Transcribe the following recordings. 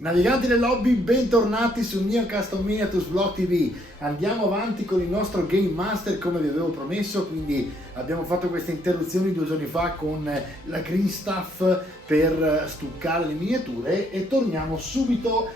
Naviganti del hobby, bentornati su Neo Custom Miniatures Vlog TV. Andiamo avanti con il nostro Game Master come vi avevo promesso, quindi abbiamo fatto queste interruzioni 2 giorni fa con la green stuff per stuccare le miniature e torniamo subito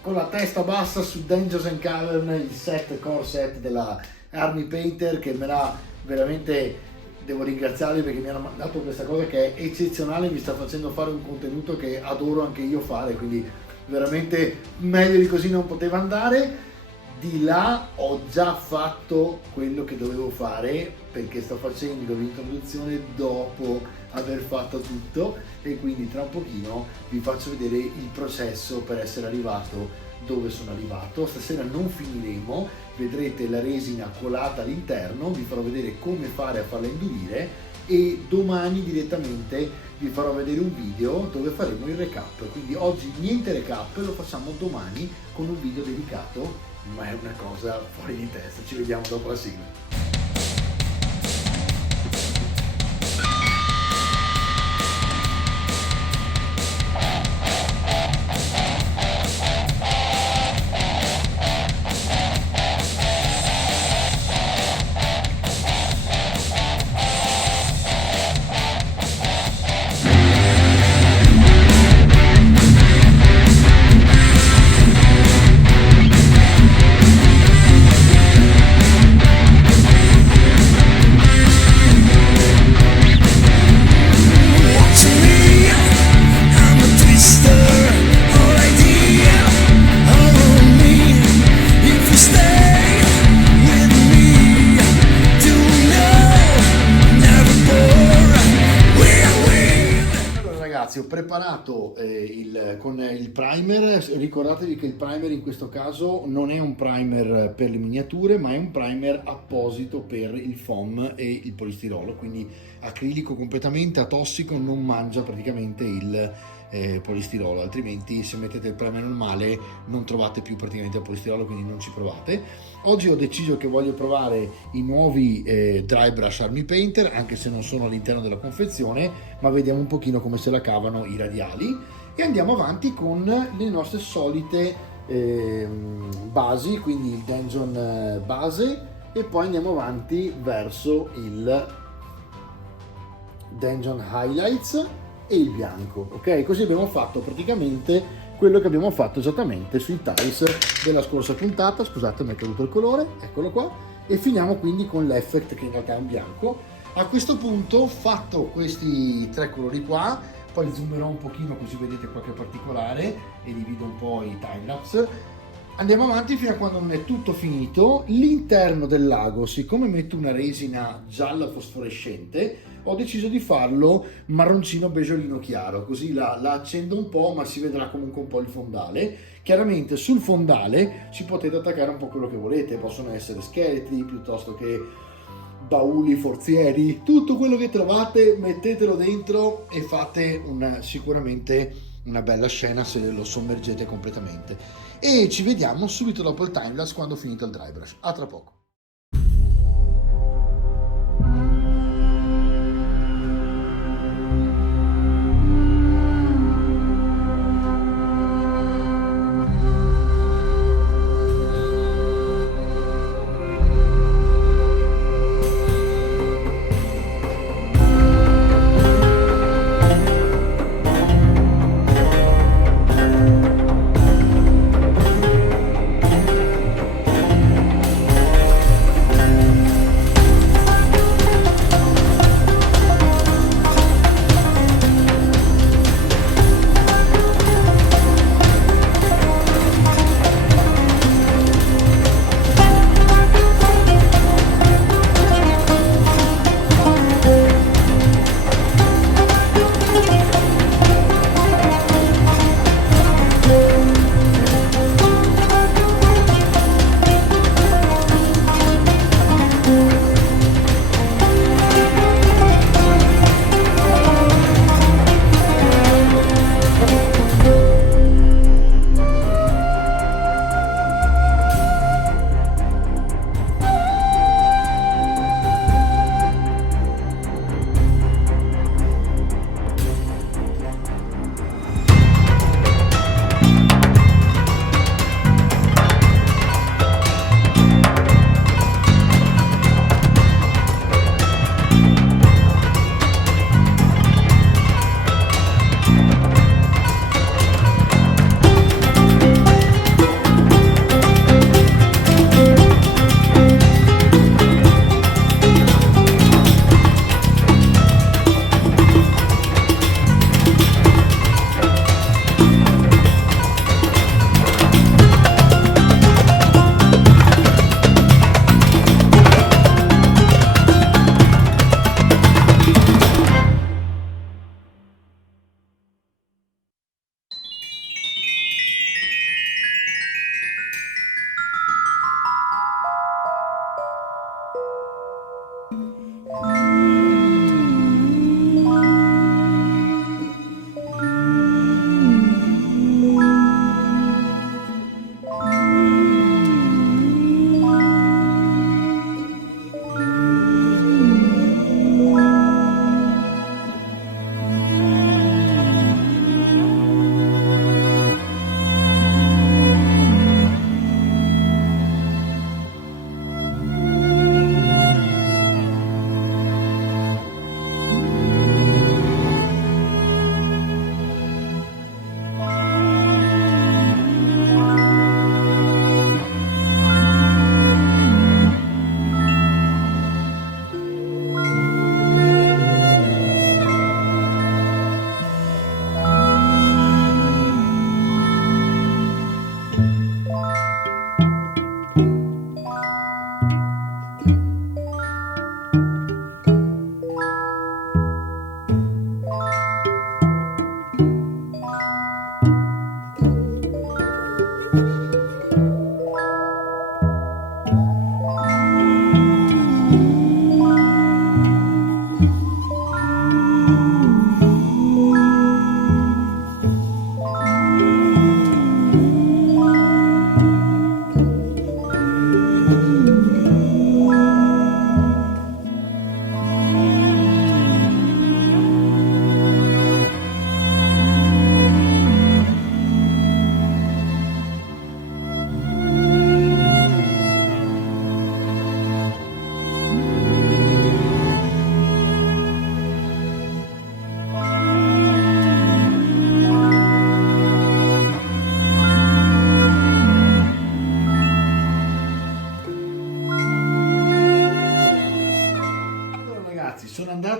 con la testa bassa su Dungeons and Cavern, il core set della Army Painter, che me l'ha veramente... Devo ringraziarli perché mi hanno mandato questa cosa che è eccezionale, mi sta facendo fare un contenuto che adoro anche io fare, quindi veramente meglio di così non poteva andare. Di là ho già fatto quello che dovevo fare perché sto facendo l'introduzione dopo aver fatto tutto e quindi tra un pochino vi faccio vedere il processo per essere arrivato dove sono arrivato. Stasera non finiremo, vedrete la resina colata all'interno, vi farò vedere come fare a farla indurire e domani direttamente vi farò vedere un video dove faremo il recap. Quindi oggi niente recap, lo facciamo domani con un video dedicato, ma è una cosa fuori di testa. Ci vediamo dopo la sigla. Ho preparato con il primer. Ricordatevi che il primer in questo caso non è un primer per le miniature, ma è un primer apposito per il foam e il polistirolo, quindi acrilico completamente atossico, non mangia praticamente il polistirolo, altrimenti se mettete il primer normale non trovate più praticamente il polistirolo, quindi non ci provate. Oggi ho deciso che voglio provare i nuovi dry brush Army Painter, anche se non sono all'interno della confezione, ma vediamo un pochino come se la cavano i radiali e andiamo avanti con le nostre solite basi, quindi il dungeon base, e poi andiamo avanti verso il dungeon highlights e il bianco. Ok, così abbiamo fatto praticamente quello che abbiamo fatto esattamente sui tiles della scorsa puntata. Scusate, mi è caduto il colore, eccolo qua, e finiamo quindi con l'effect che in realtà è un bianco. A questo punto, fatto questi 3 colori qua, poi zoomerò un pochino così vedete qualche particolare e divido un po' i timelapse. Andiamo avanti fino a quando non è tutto finito. L'interno del lago, siccome metto una resina gialla fosforescente, ho deciso di farlo marroncino beggiolino chiaro, così la accendo un po', ma si vedrà comunque un po' il fondale. Chiaramente sul fondale ci potete attaccare un po' quello che volete, possono essere scheletri piuttosto che bauli, forzieri, tutto quello che trovate mettetelo dentro e fate sicuramente una bella scena se lo sommergete completamente. E ci vediamo subito dopo il timelapse quando ho finito il dry brush. A tra poco.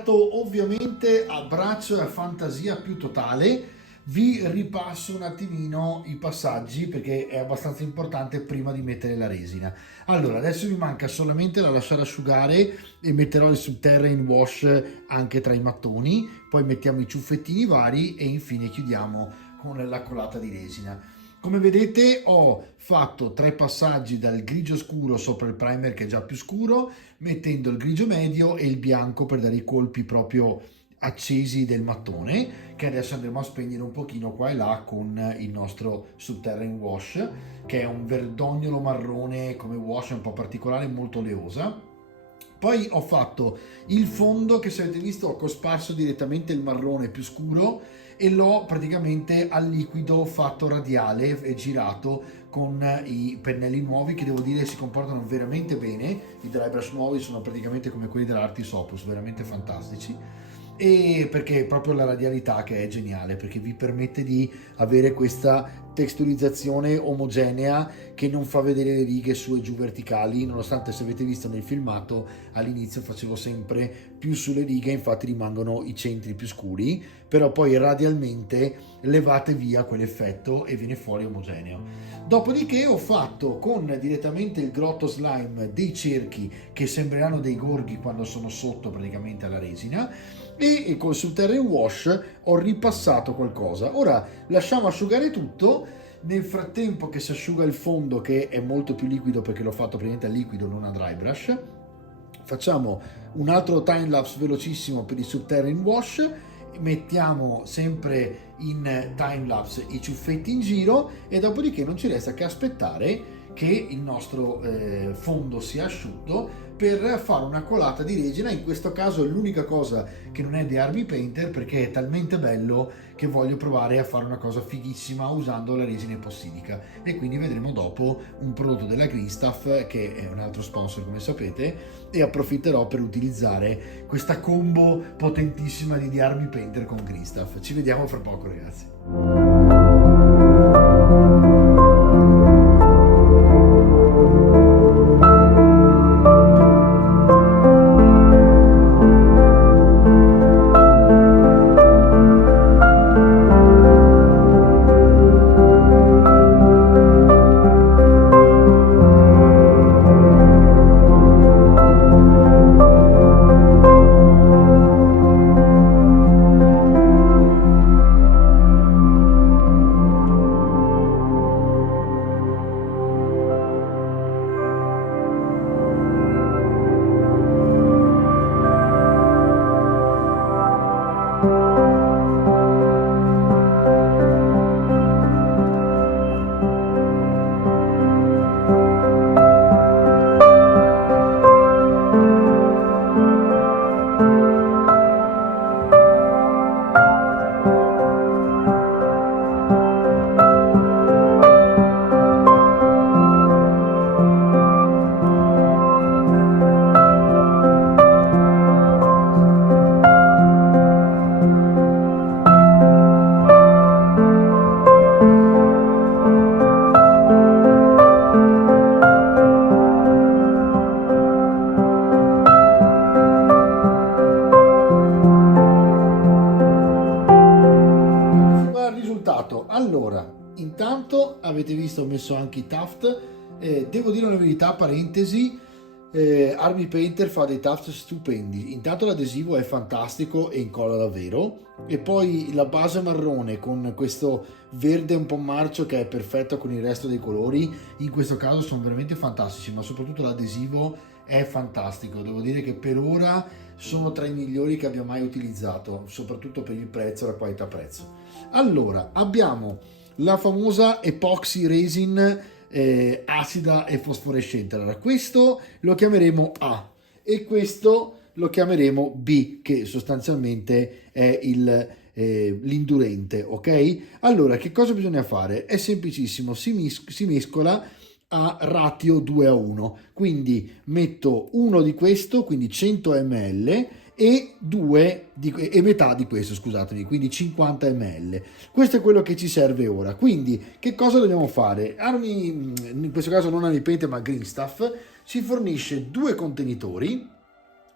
dato ovviamente a braccio e a fantasia più totale, vi ripasso un attimino i passaggi perché è abbastanza importante prima di mettere la resina. Allora, adesso mi manca solamente da lasciare asciugare e metterò il Subterranean Wash anche tra i mattoni, poi mettiamo i ciuffettini vari e infine chiudiamo con la colata di resina. Come vedete ho fatto 3 passaggi dal grigio scuro sopra il primer che è già più scuro, mettendo il grigio medio e il bianco per dare i colpi proprio accesi del mattone, che adesso andremo a spegnere un pochino qua e là con il nostro Subterranean Wash, che è un verdognolo marrone come wash, un po' particolare, molto oleosa. Poi ho fatto il fondo che, se avete visto, ho cosparso direttamente il marrone più scuro e l'ho praticamente al liquido fatto radiale e girato con i pennelli nuovi, che devo dire si comportano veramente bene. I dry brush nuovi sono praticamente come quelli dell'Artis Opus, veramente fantastici, e perché proprio la radialità che è geniale, perché vi permette di avere questa texturizzazione omogenea che non fa vedere le righe su e giù verticali, nonostante, se avete visto nel filmato, all'inizio facevo sempre più sulle righe, infatti rimangono i centri più scuri, però poi radialmente levate via quell'effetto e viene fuori omogeneo. Dopodiché ho fatto con direttamente il grotto slime dei cerchi che sembreranno dei gorghi quando sono sotto praticamente alla resina, e col Subterranean Wash ho ripassato qualcosa. Ora lasciamo asciugare tutto. Nel frattempo che si asciuga il fondo, che è molto più liquido perché l'ho fatto praticamente a liquido, non a dry brush, facciamo un altro time lapse velocissimo per il Subterranean Wash, mettiamo sempre in time lapse i ciuffetti in giro e dopodiché non ci resta che aspettare che il nostro fondo sia asciutto per fare una colata di resina. In questo caso è l'unica cosa che non è di Army Painter, perché è talmente bello che voglio provare a fare una cosa fighissima usando la resina epossidica, e quindi vedremo dopo un prodotto della Green Stuff, che è un altro sponsor come sapete, e approfitterò per utilizzare questa combo potentissima di Army Painter con Green Stuff. Ci vediamo fra poco, ragazzi. Allora, intanto avete visto, ho messo anche i tuft. Devo dire una verità, parentesi, Army Painter fa dei tuft stupendi. Intanto l'adesivo è fantastico e incolla davvero, e poi la base marrone con questo verde un po' marcio che è perfetto con il resto dei colori, in questo caso sono veramente fantastici, ma soprattutto l'adesivo è fantastico. Devo dire che per ora sono tra i migliori che abbia mai utilizzato, soprattutto per il prezzo, la qualità prezzo. Allora, abbiamo la famosa epoxy resin acida e fosforescente. Allora, questo lo chiameremo A e questo lo chiameremo B, che sostanzialmente è l'indurente, ok? Allora, che cosa bisogna fare? È semplicissimo, si mescola a ratio 2:1, quindi metto uno di questo, quindi 100 ml, e metà di questo, scusatemi, quindi 50 ml. Questo è quello che ci serve ora. Quindi che cosa dobbiamo fare? In questo caso non Army Painter ma Green Stuff ci fornisce 2 contenitori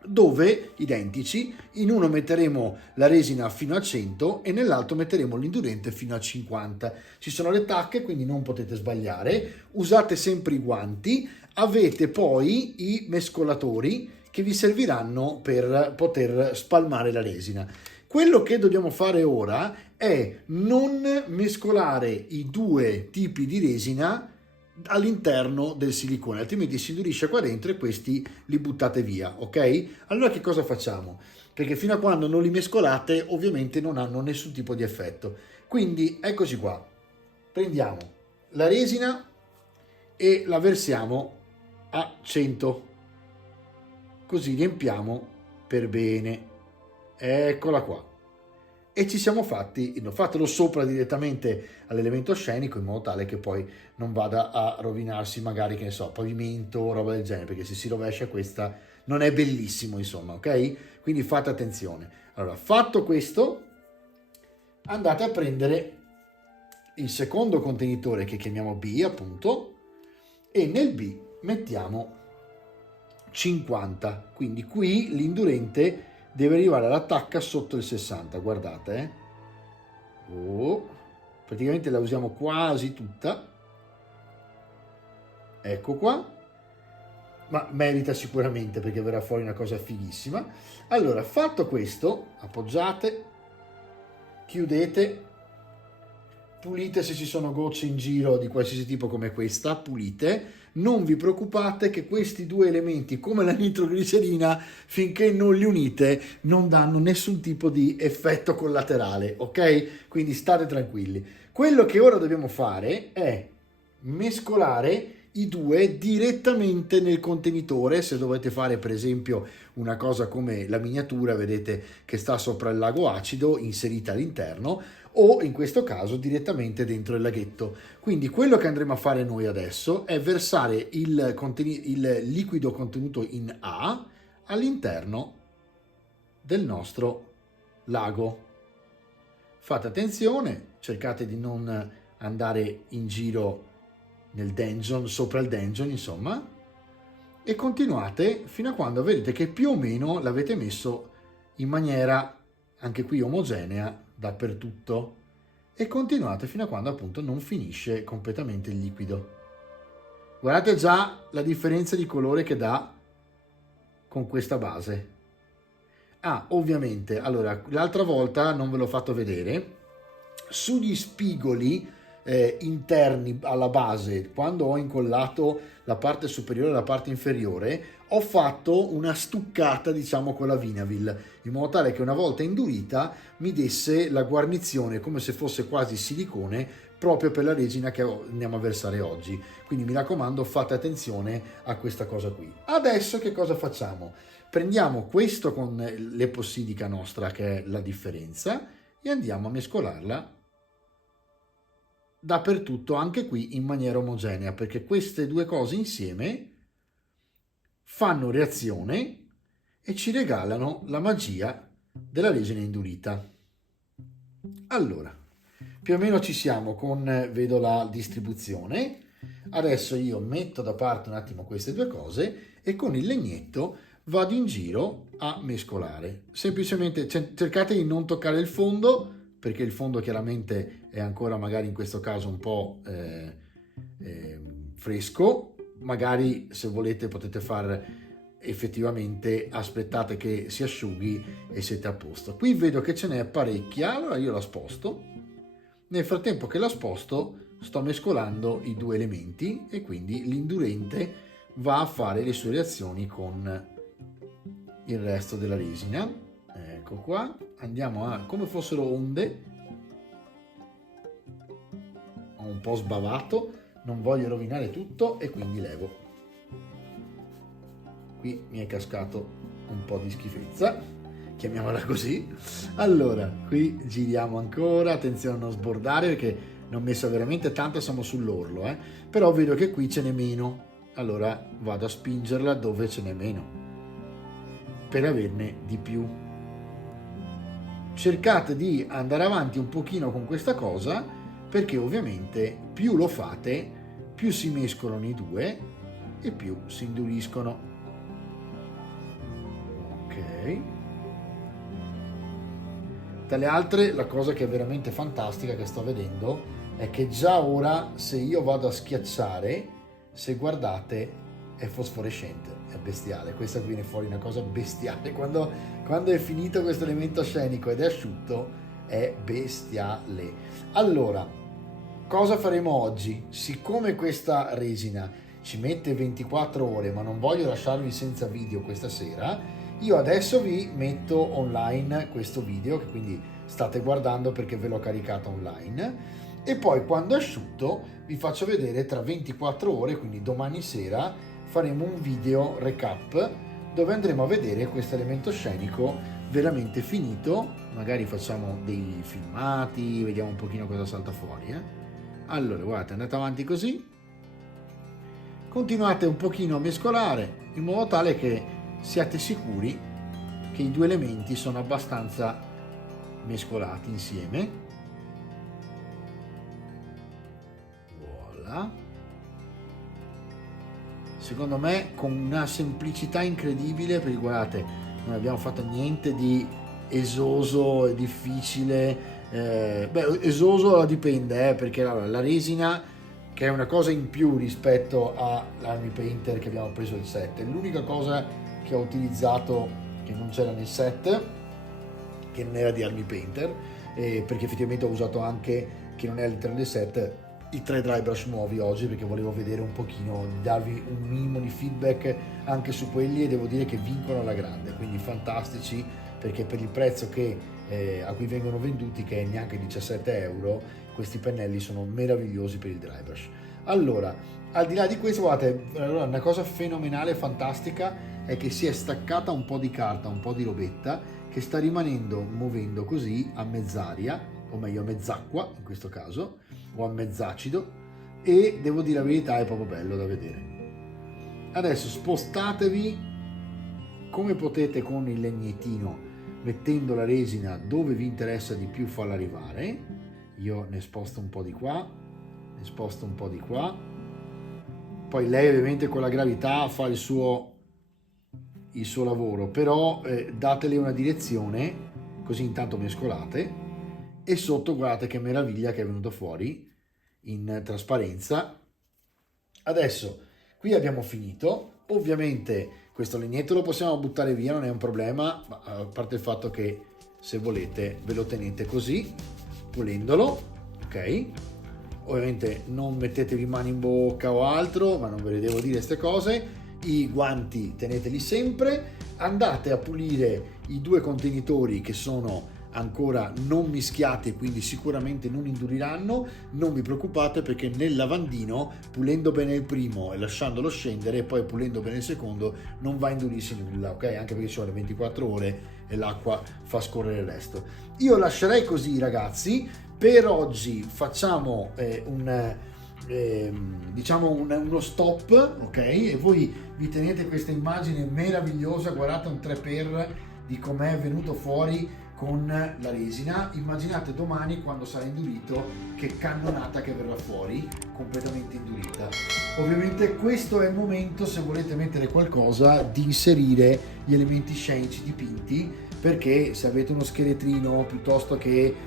dove identici, in uno metteremo la resina fino a 100 e nell'altro metteremo l'indurente fino a 50. Ci sono le tacche, quindi non potete sbagliare, usate sempre i guanti, avete poi i mescolatori che vi serviranno per poter spalmare la resina. Quello che dobbiamo fare ora è non mescolare i due tipi di resina all'interno del silicone, altrimenti si indurisce qua dentro e questi li buttate via, ok? Allora che cosa facciamo? Perché fino a quando non li mescolate ovviamente non hanno nessun tipo di effetto. Quindi eccoci qua, prendiamo la resina e la versiamo a 100, così riempiamo per bene, eccola qua. E ci siamo fatti, fatelo sopra direttamente all'elemento scenico in modo tale che poi non vada a rovinarsi magari, che ne so, pavimento o roba del genere, perché se si rovescia questa non è bellissimo, insomma, ok? Quindi fate attenzione. Allora, fatto questo, andate a prendere il secondo contenitore che chiamiamo B, appunto, e nel B mettiamo 50, quindi qui l'indurente deve arrivare alla tacca sotto il 60, guardate, praticamente la usiamo quasi tutta, ecco qua, ma merita sicuramente perché verrà fuori una cosa fighissima. Allora, fatto questo, appoggiate, chiudete, pulite se ci sono gocce in giro di qualsiasi tipo come questa, pulite. Non vi preoccupate che questi due elementi, come la nitroglicerina, finché non li unite, non danno nessun tipo di effetto collaterale, ok? Quindi state tranquilli. Quello che ora dobbiamo fare è mescolare i due direttamente nel contenitore. Se dovete fare per esempio una cosa come la miniatura, vedete che sta sopra il lago acido inserita all'interno, o in questo caso direttamente dentro il laghetto. Quindi quello che andremo a fare noi adesso è versare il liquido contenuto in A all'interno del nostro lago. Fate attenzione, cercate di non andare in giro nel dungeon, sopra il dungeon, insomma, e continuate fino a quando vedete che più o meno l'avete messo in maniera anche qui omogenea dappertutto, e continuate fino a quando appunto non finisce completamente il liquido. Guardate già la differenza di colore che dà con questa base. Ovviamente, allora, l'altra volta non ve l'ho fatto vedere, sugli spigoli interni alla base, quando ho incollato la parte superiore e la parte inferiore, ho fatto una stuccata, diciamo, con la Vinavil, in modo tale che una volta indurita mi desse la guarnizione come se fosse quasi silicone, proprio per la resina che andiamo a versare oggi. Quindi mi raccomando, fate attenzione a questa cosa qui. Adesso che cosa facciamo? Prendiamo questo con l'epossidica nostra, che è la differenza, e andiamo a mescolarla dappertutto, anche qui in maniera omogenea, perché queste due cose insieme fanno reazione e ci regalano la magia della resina indurita. Allora, più o meno ci siamo con, vedo la distribuzione. Adesso io metto da parte un attimo queste due cose e con il legnetto vado in giro a mescolare. Semplicemente cercate di non toccare il fondo, perché il fondo chiaramente è ancora magari in questo caso un po' fresco. Magari se volete potete fare effettivamente, aspettate che si asciughi e siete a posto. Qui vedo che ce n'è parecchia, allora io la sposto. Nel frattempo che la sposto sto mescolando i due elementi e quindi l'indurente va a fare le sue reazioni con il resto della resina. Ecco qua, andiamo a, come fossero onde, ho un po' sbavato, non voglio rovinare tutto e quindi levo. Qui mi è cascato un po' di schifezza, chiamiamola così. Allora, qui giriamo ancora, attenzione a non sbordare perché ne ho messa veramente tanta, siamo sull'orlo, però vedo che qui ce n'è meno, allora vado a spingerla dove ce n'è meno per averne di più. Cercate di andare avanti un pochino con questa cosa, perché ovviamente più lo fate, più si mescolano i due e più si induriscono. Ok. Tra le altre, la cosa che è veramente fantastica che sto vedendo è che già ora, se io vado a schiacciare, se guardate, è fosforescente, è bestiale. Questa viene fuori una cosa bestiale. Quando è finito questo elemento scenico ed è asciutto, è bestiale. Allora, cosa faremo oggi? Siccome questa resina ci mette 24 ore, ma non voglio lasciarvi senza video questa sera, io adesso vi metto online questo video, che quindi state guardando perché ve l'ho caricato online, e poi quando è asciutto vi faccio vedere tra 24 ore, quindi domani sera, faremo un video recap dove andremo a vedere questo elemento scenico veramente finito. Magari facciamo dei filmati, vediamo un pochino cosa salta fuori. Allora, guardate, andate avanti così, continuate un pochino a mescolare in modo tale che siate sicuri che i due elementi sono abbastanza mescolati insieme. Voilà. Secondo me con una semplicità incredibile, perché guardate, non abbiamo fatto niente di esoso e difficile. Esoso dipende, perché la resina, che è una cosa in più rispetto all'Army Painter che abbiamo preso il set, è l'unica cosa che ho utilizzato che non c'era nel set, che non era di Army Painter, perché effettivamente ho usato anche, che non è all'interno del set, i 3 dry brush nuovi oggi, perché volevo vedere un pochino, darvi un minimo di feedback anche su quelli, e devo dire che vincono alla grande, quindi fantastici, perché per il prezzo a cui vengono venduti, che è neanche 17 euro, questi pennelli sono meravigliosi per il dry brush. Allora, al di là di questo, guardate, allora, una cosa fenomenale, fantastica, è che si è staccata un po' di carta, un po' di robetta, che sta rimanendo muovendo così a mezz'aria, o meglio a mezz'acqua in questo caso, o a mezzacido, e devo dire la verità, è proprio bello da vedere. Adesso spostatevi come potete con il legnettino, mettendo la resina dove vi interessa di più farla arrivare. Io ne sposto un po' di qua, ne sposto un po' di qua, poi lei ovviamente con la gravità fa il suo lavoro, però datele una direzione, così intanto mescolate, e sotto guardate che meraviglia che è venuto fuori in trasparenza. Adesso qui abbiamo finito, ovviamente questo legnetto lo possiamo buttare via, non è un problema, ma a parte il fatto che se volete ve lo tenete così, pulendolo, ok? Ovviamente non mettetevi mani in bocca o altro, ma non ve le devo dire queste cose. I guanti teneteli sempre, andate a pulire i 2 contenitori che sono ancora non mischiati, quindi sicuramente non induriranno. Non vi preoccupate, perché nel lavandino, pulendo bene il primo e lasciandolo scendere e poi pulendo bene il secondo, non va a indurirsi nulla, ok? Anche perché ci sono le 24 ore e l'acqua fa scorrere il resto. Io lascerei così, ragazzi. Per oggi facciamo uno stop, ok? E voi vi tenete questa immagine meravigliosa, guardate un 3x di com'è venuto fuori con la resina. Immaginate domani, quando sarà indurito, che cannonata che verrà fuori, completamente indurita. Ovviamente questo è il momento, se volete mettere qualcosa, di inserire gli elementi scenici dipinti, perché se avete uno scheletrino piuttosto che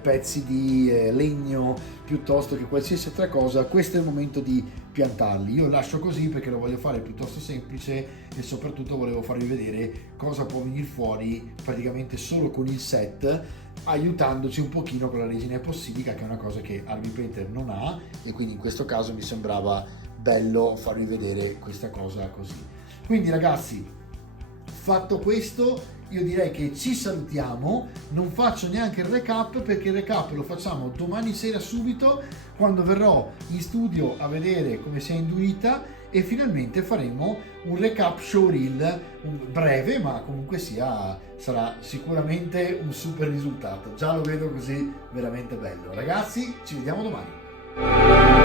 pezzi di legno, piuttosto che qualsiasi altra cosa, questo è il momento di piantarli. Io lascio così perché lo voglio fare piuttosto semplice, e soprattutto volevo farvi vedere cosa può venire fuori praticamente solo con il set, aiutandoci un pochino con la resina epossidica, che è una cosa che Army Painter non ha, e quindi in questo caso mi sembrava bello farvi vedere questa cosa così. Quindi ragazzi, fatto questo, io direi che ci salutiamo. Non faccio neanche il recap, perché il recap lo facciamo domani sera subito, quando verrò in studio a vedere come si è indurita, e finalmente faremo un recap showreel breve, ma comunque sarà sicuramente un super risultato. Già lo vedo così veramente bello. Ragazzi, ci vediamo domani.